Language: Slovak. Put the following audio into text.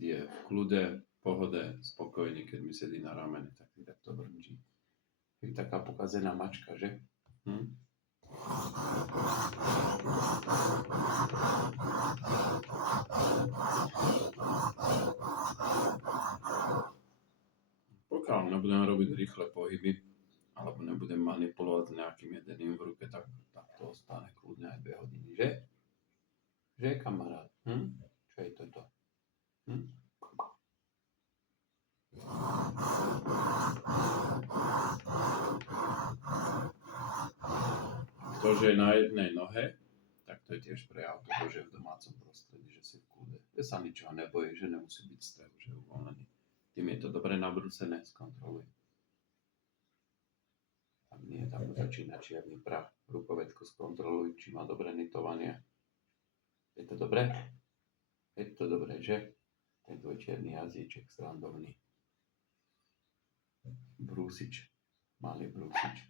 je v kľude, pohode, spokojný, keď mi sedí na ramene, tak mi takto brnčí. Je taká pokazená mačka, že? Pokiaľ nebudem robiť rýchle pohyby, alebo nebudem manipulovať s nejakým jedeným v ruke, tak to ostane kľudne aj 2 hodiny, že? Že, kamarát? Čo je toto? To, že je na jednej nohe, tak to je tiež prejav toho, že v domácom prostredí, že si v kľude. Že sa ničoho nebojí, že nemusí byť strehu, že je uvoľnený. Tým je to dobre nabrúsené, skontroluj. Tam nie, tam začína čierny prach. Rukovetko skontroluj, či má dobré nitovanie. Je to dobré? Je to dobré, že? Ten tvoj čierny jazyček srandovný. Brúsič. Malý brúsič.